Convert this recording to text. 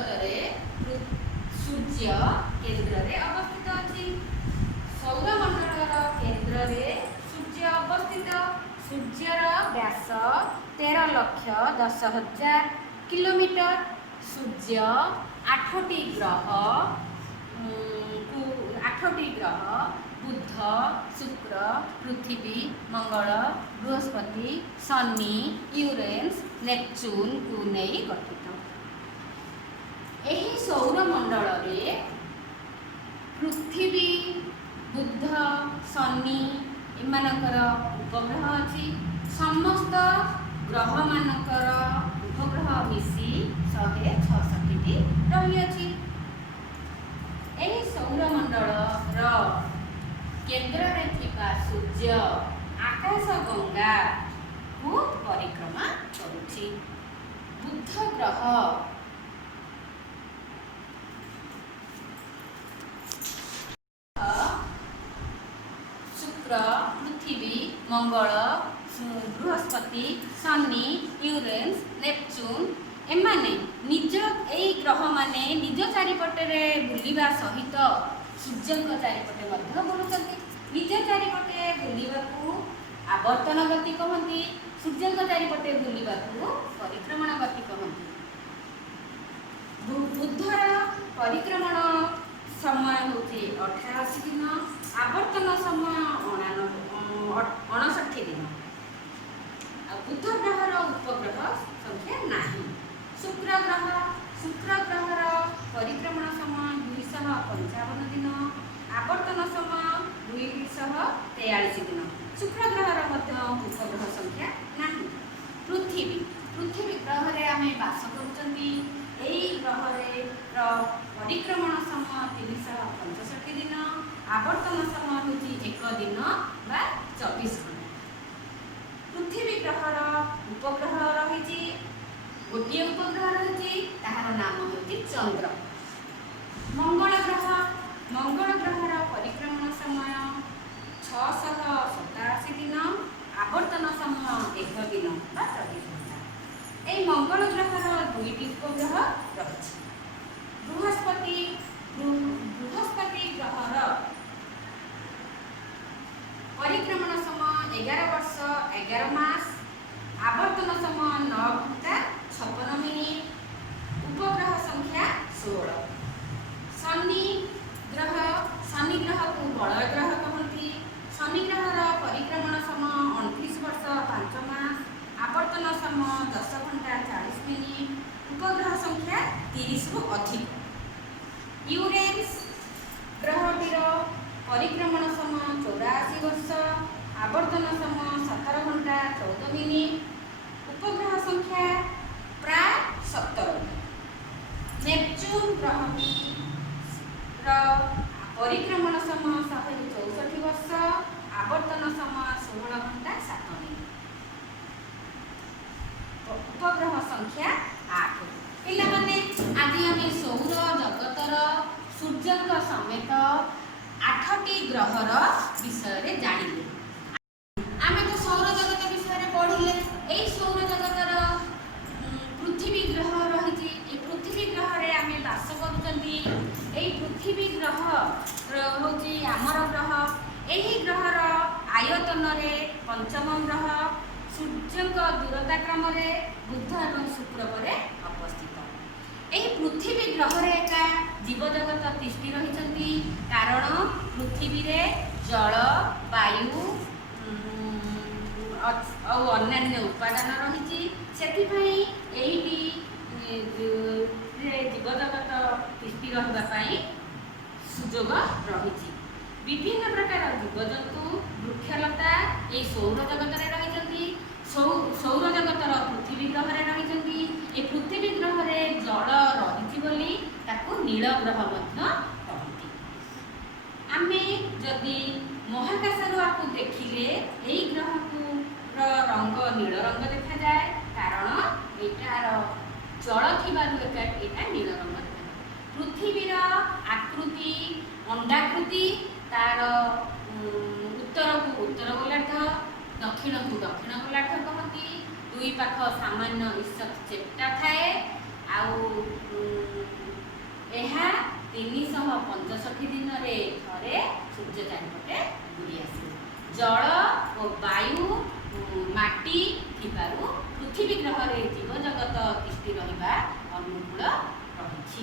ଜଗତରେ सूर्य केंद्र रे अवस्थित अछि। सौरमंडल केंद्र रे सूर्य अवस्थित। सूर्यर व्यास 13,10,000 किलोमीटर। सूर्य 8टी ग्रह बुध, शुक्र, पृथ्वी, मंगल, बृहस्पति, शनि, यूरेनस, नेपच्यून को नहीं गठित। यही सौरमंडल रे पृथ्वी, बुध, शनि एमानकर उपग्रह अछि। समस्त ग्रह मानकर उपग्रह मिसी 166 रही अछि। यही सौरमंडल रो केंद्र रे थिका सूर्य आकाश गंगा को परिक्रमा करुछि। बुध ग्रह शुक्र, पृथ्वी, मंगल, बृहस्पति, शनि, यूरेनस, नेपच्यून एमाने निज एई ग्रह माने निज चारिपटे बुलिबा सहित सूर्य चारिपटे मध्य बुलुचंती। निज चारिपटे बुलिबाकू आवर्तन गति कहंती। सूर्य चारिपटे बुलिबाकू परिक्रमण गति कहंती। बुधर परिक्रमण समय होती 88 दिन। आवर्तन समय 59 दिन। बुध ग्रहर उपग्रह संख्या नहीं। शुक्र ग्रहर परिक्रमण समय 255 दिन। आवर्तन समय 243 दिन। शुक्र ग्रहर उपग्रह संख्या नहीं। पृथ्वी ग्रह रे आमे बास करूचंती। एई ग्रह रे परिक्रमण समय 365 दिन। आवर्तन समय होची 1 दिन बा 24 घंटा। पृथ्वी ग्रहर उपग्रह रही गोटे उपग्रह रही ताहार नाम होची चंद्र। मंगल ग्रहर परिक्रमण समय 687 दिन। आवर्तन समय 1 दिन बा 24 घंटा। ए मंगल ग्रहर 2टी उपग्रह रही। बृहस्पति ग्रहर परिक्रमण समय 11 वर्ष 11 मास। आवर्तन समय 9 घंटा 56 मिनिट। उपग्रह संख्या 16। शनि ग्रह को बड़ ग्रह कहती। शनि ग्रहर परिक्रमण समय 29 वर्ष 5 मास। आवर्तन समय 10 घंटा 40 मिनिट। उपग्रह संख्या 30 रु अधिक। यूरेनस ग्रहटीर परिक्रमण समय 84 वर्ष। आवर्तन समय 17 घंटा 14 मिनिट। उपग्रह संख्या प्राय 17। नेपच्यून ग्रहटीर परिक्रमण समय 164 वर्ष। आवर्तन समय 16 घंटा 7 मिनिट। उपग्रह संख्या 8। पिला माने आज आम सौर जगतर सूर्य समेत 8टी ग्रहर विषय जानिले। आम तो सौर जगत विषय पढ़िले। यही सौर जगतर पृथ्वी ग्रह रही। पृथ्वी ग्रह रे आम बास करुचंती। यही पृथ्वी ग्रह होची आमर ग्रह। यही ग्रहर आयतन रे पंचम ग्रह। सूर्य दूरता क्रम बुध और शुक्र पर अवस्थित। यही पृथ्वी ग्रह रे एका जीवजगत तिष्ठि रही। कारण पृथ्वी रे जल, वायु और अन्य उपादान रही। जीवजगत तिष्ठि रही सुजोग रही। विभिन्न प्रकार जीवजंतु वृक्षलता ये सौर जगत रही। सौर जगतर पृथ्वी ग्रह रही। ये पृथ्वी ग्रह रे जल रही बोली ताकू नील ग्रह कहती। आमे जदि महाकाश आपको देखिले यही ग्रह को रंग नील रंग देखा जाए। कारण एटार जल थी नील रंग देखा। पृथ्वीर आकृति अंडाकृति तार उत्तर को उत्तर गोलार्ध दक्षिण को दक्षिण गोलार्ध कहती। दुई पाख सामान्य ईषत चेप्टा थाए। ଏହା 365 ଦିନରେ ଥରେ ସୂର୍ଯ୍ୟ ଚାରିପଟେ ବୁଲି ଆସେ। ଜଳ ଓ ବାୟୁ ମାଟି ଥିବାରୁ ପୃଥିବୀ ଗ୍ରହରେ ଜୀବଜଗତ ତିଷ୍ଠି ରହିବା ଅନୁକୂଳ ରହିଛି।